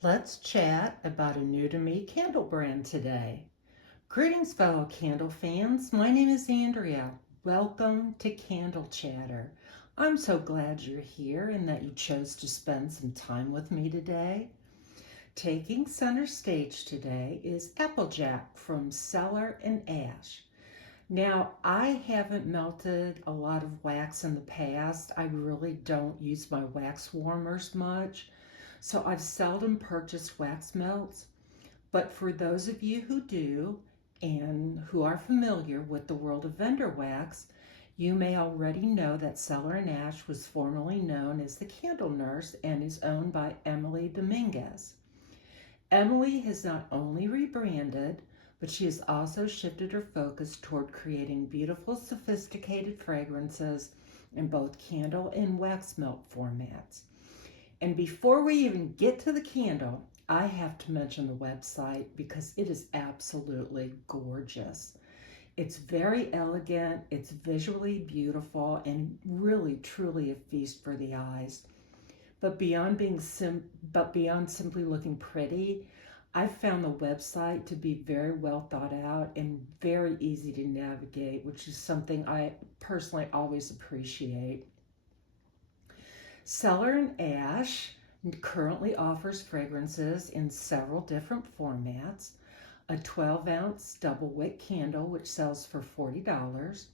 Let's chat about a new to me candle brand today. Greetings, fellow candle fans. My name is Andrea. Welcome to Candle Chatter. I'm so glad you're here and that you chose to spend some time with me today. Taking center stage today is Applejack from Cellar and Ash. Now, I haven't melted a lot of wax in the past. I really don't use my wax warmers much, so I've seldom purchased wax melts. But for those of you who do and who are familiar with the world of vendor wax, you may already know that Cellar and Ash was formerly known as the Candle Nurse and is owned by Emily Dominguez. Emily has not only rebranded, but she has also shifted her focus toward creating beautiful, sophisticated fragrances in both candle and wax melt formats. And before we even get to the candle, I have to mention the website because it is absolutely gorgeous. It's very elegant, it's visually beautiful, and really truly a feast for the eyes. But beyond simply looking pretty, I've found the website to be very well thought out and very easy to navigate, which is something I personally always appreciate. Cellar and Ash currently offers fragrances in several different formats. A 12-ounce double wick candle, which sells for $40.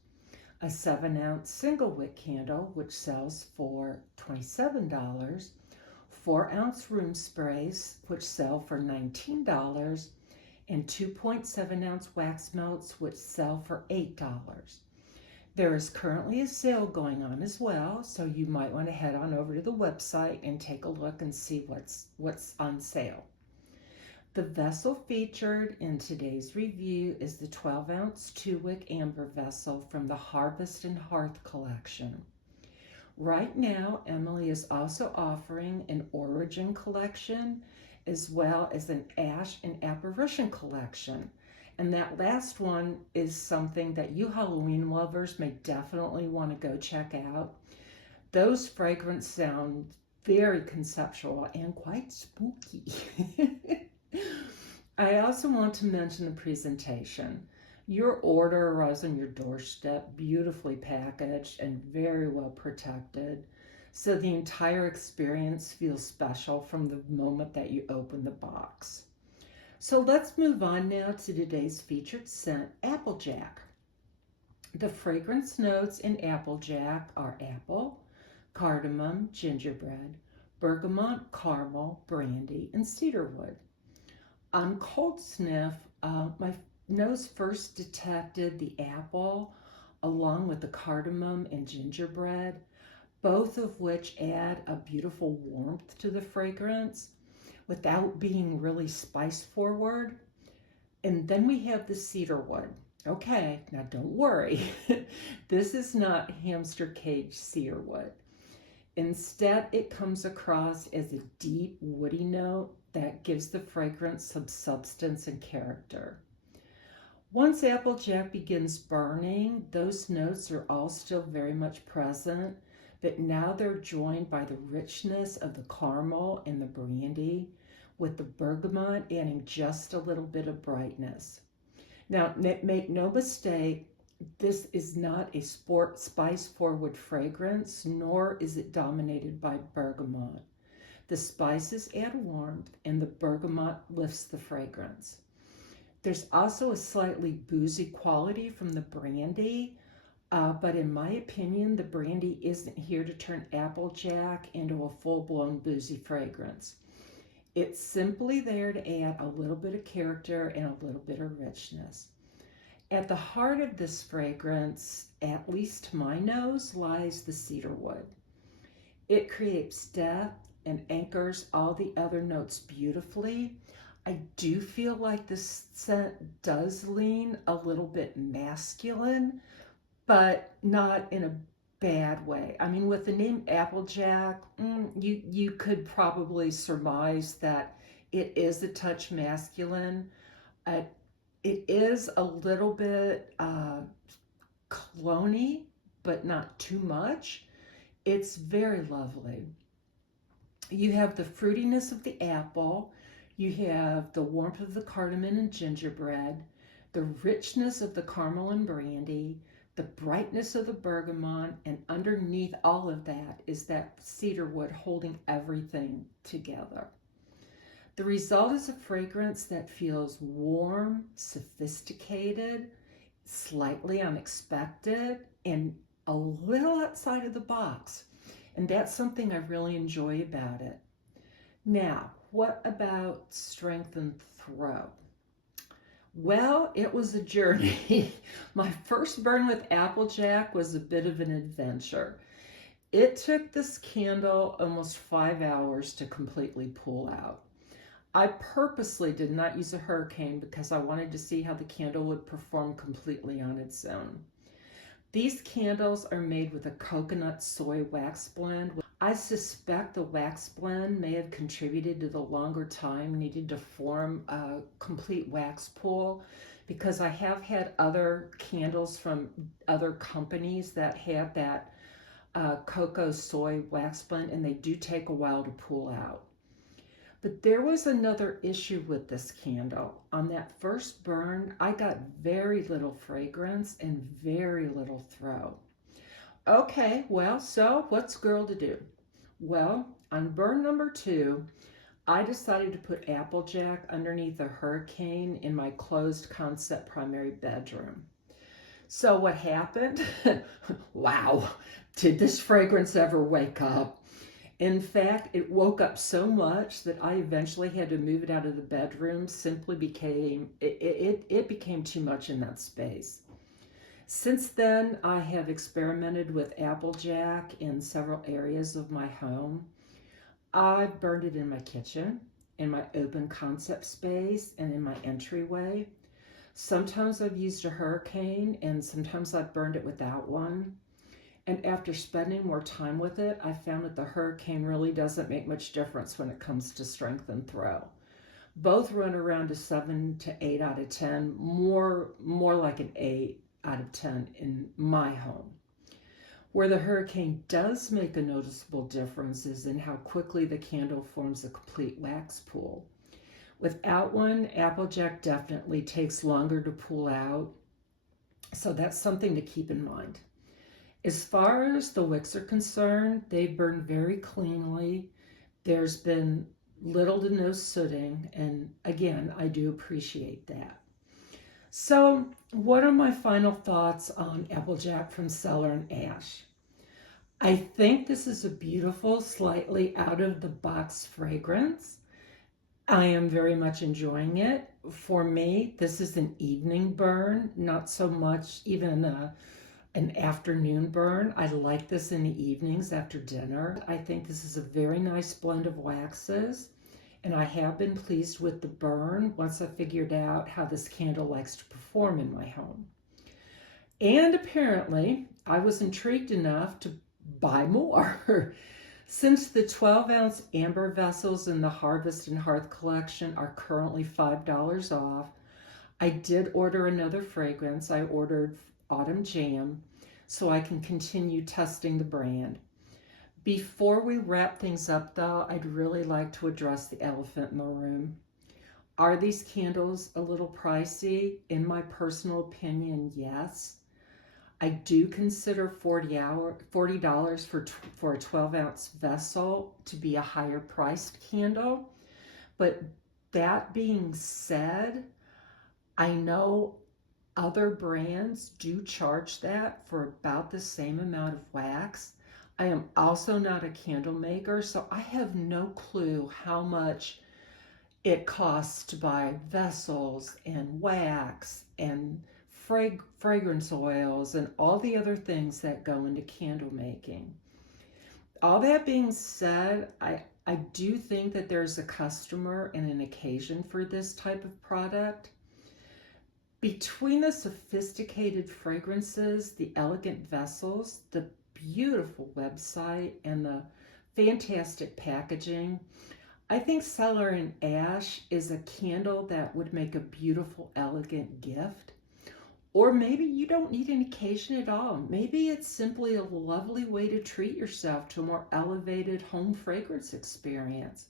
A 7-ounce single wick candle, which sells for $27. 4-ounce room sprays, which sell for $19. And 2.7-ounce wax melts, which sell for $8. There is currently a sale going on as well, so you might want to head on over to the website and take a look and see what's on sale. The vessel featured in today's review is the 12-ounce 2-wick amber vessel from the Harvest and Hearth collection. Right now, Emily is also offering an Origin collection as well as an Ash and Apparition collection. And that last one is something that you Halloween lovers may definitely want to go check out. Those fragrances sound very conceptual and quite spooky. I also want to mention the presentation. Your order arrives on your doorstep, beautifully packaged and very well protected. So the entire experience feels special from the moment that you open the box. So let's move on now to today's featured scent, Applejack. The fragrance notes in Applejack are apple, cardamom, gingerbread, bergamot, caramel, brandy, and cedarwood. On cold sniff, my nose first detected the apple along with the cardamom and gingerbread, both of which add a beautiful warmth to the fragrance without being really spice forward. And then we have the cedarwood. Okay, now don't worry. This is not hamster-cage cedarwood. Instead, it comes across as a deep woody note that gives the fragrance some substance and character. Once Applejack begins burning, those notes are all still very much present, but now they're joined by the richness of the caramel and the brandy, with the bergamot adding just a little bit of brightness. Now, make no mistake, this is not a sport spice-forward fragrance, nor is it dominated by bergamot. The spices add warmth, and the bergamot lifts the fragrance. There's also a slightly boozy quality from the brandy, but in my opinion, the brandy isn't here to turn Applejack into a full-blown boozy fragrance. It's simply there to add a little bit of character and a little bit of richness. At the heart of this fragrance, at least to my nose, lies the cedarwood. It creates depth and anchors all the other notes beautifully. I do feel like this scent does lean a little bit masculine, but not in a bad way. I mean, with the name Applejack, you could probably surmise that it is a touch masculine. It is a little bit clone-y, but not too much. It's very lovely. You have the fruitiness of the apple, you have the warmth of the cardamom and gingerbread, the richness of the caramel and brandy, the brightness of the bergamot, and underneath all of that is that cedarwood holding everything together. The result is a fragrance that feels warm, sophisticated, slightly unexpected, and a little outside of the box. And that's something I really enjoy about it. Now, what about strength and throw? Well, it was a journey. My first burn with Applejack was a bit of an adventure. It took this candle almost 5 hours to completely pull out. I purposely did not use a hurricane because I wanted to see how the candle would perform completely on its own. These candles are made with a coconut soy wax blend. I suspect the wax blend may have contributed to the longer time needed to form a complete wax pool, because I have had other candles from other companies that have that cocoa soy wax blend, and they do take a while to pull out. But there was another issue with this candle. On that first burn, I got very little fragrance and very little throw. Okay, well, so what's girl to do? Well, on burn number 2, I decided to put Applejack underneath a hurricane in my closed concept primary bedroom. So what happened? Wow, did this fragrance ever wake up? In fact, it woke up so much that I eventually had to move it out of the bedroom. Simply became, it became too much in that space. Since then, I have experimented with Applejack in several areas of my home. I've burned it in my kitchen, in my open concept space, and in my entryway. Sometimes I've used a hurricane, and sometimes I've burned it without one. And after spending more time with it, I found that the hurricane really doesn't make much difference when it comes to strength and throw. Both run around a 7 to 8 out of 10, more like an 8 out of 10 in my home. Where the hurricane does make a noticeable difference is in how quickly the candle forms a complete wax pool. Without one, Applejack definitely takes longer to pull out, so that's something to keep in mind. As far as the wicks are concerned, they burn very cleanly. There's been little to no sooting, and again, I do appreciate that. So, what are my final thoughts on Applejack from Cellar and Ash? I think this is a beautiful, slightly out-of-the-box fragrance. I am very much enjoying it. For me, this is an evening burn, not so much even an afternoon burn. I like this in the evenings after dinner. I think this is a very nice blend of waxes, and I have been pleased with the burn once I figured out how this candle likes to perform in my home. And apparently, I was intrigued enough to buy more. Since the 12-ounce amber vessels in the Harvest and Hearth collection are currently $5 off, I did order another fragrance. I ordered Autumn Jam, so I can continue testing the brand. Before we wrap things up though, I'd really like to address the elephant in the room. Are these candles a little pricey? In my personal opinion, yes. I do consider $40 for a 12-ounce vessel to be a higher priced candle. But that being said, I know other brands do charge that for about the same amount of wax. I am also not a candle maker, so I have no clue how much it costs to buy vessels and wax and fragrance oils and all the other things that go into candle making. All that being said, I do think that there's a customer and an occasion for this type of product. Between the sophisticated fragrances, the elegant vessels, the beautiful website, and the fantastic packaging, I think Cellar and Ash is a candle that would make a beautiful, elegant gift. Or maybe you don't need an occasion at all. Maybe it's simply a lovely way to treat yourself to a more elevated home fragrance experience.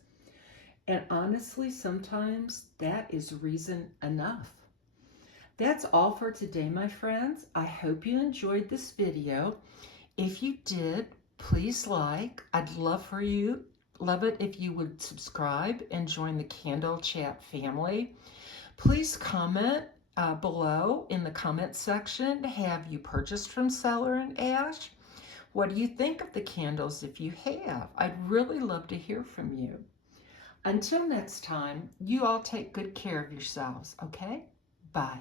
And honestly, sometimes that is reason enough. That's all for today, my friends. I hope you enjoyed this video. If you did, please like. I'd love it if you would subscribe and join the Candle Chat family. Please comment below in the comment section. Have you purchased from Cellar and Ash? What do you think of the candles if you have? I'd really love to hear from you. Until next time, you all take good care of yourselves, okay? Bye.